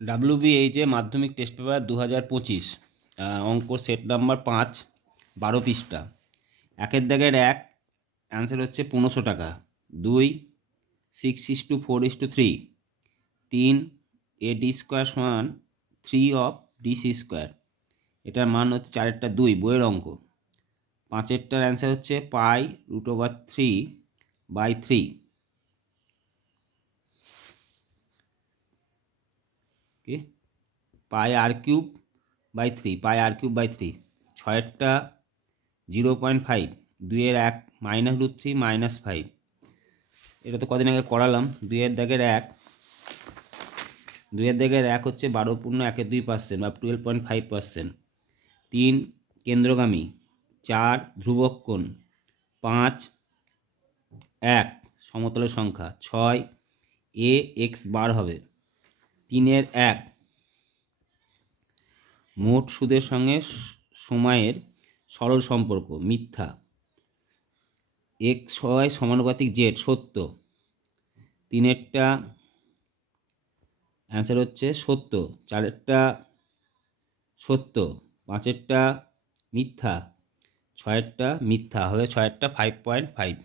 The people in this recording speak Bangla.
WBHA মাধ্যমিক টেস্ট পেপার 2025 অঙ্ক সেট নাম্বার 5, 12 পৃষ্ঠা। একের দাগের 1 অ্যান্সার হচ্ছে 1500 টাকা। 2 6:4:3। 3 AD স্কোয়ার সমান 3 অফ DC স্কোয়ার, এটার মান হচ্ছে 4-এরটা 2, বইয়ের অঙ্ক। 5-এরটার অ্যান্সার হচ্ছে π√3/3। কি πr³/3। 6-এরটা 0.5, 2-এর 1 -√3 -5। এটা তো কদিন আগে করালাম। 2-এর দাগের 1 হচ্ছে 12.12% বা 12.5%। 3 কেন্দ্রগামী, 4 ধ্রুবক কোণ, 5 1 সমতলের সংখ্যা, 6 ax বার হবে। 3-এর 1 মোট সুদের সঙ্গে সময়ের সরল সম্পর্ক, মিথ্যা। xy সমানুপাতিক z, সত্য। 3-এরটা অ্যান্সার হচ্ছে সত্য। 4-এরটা সত্য, 5-এরটা মিথ্যা, 6-এরটা মিথ্যা হবে। 6-এরটা 5.5।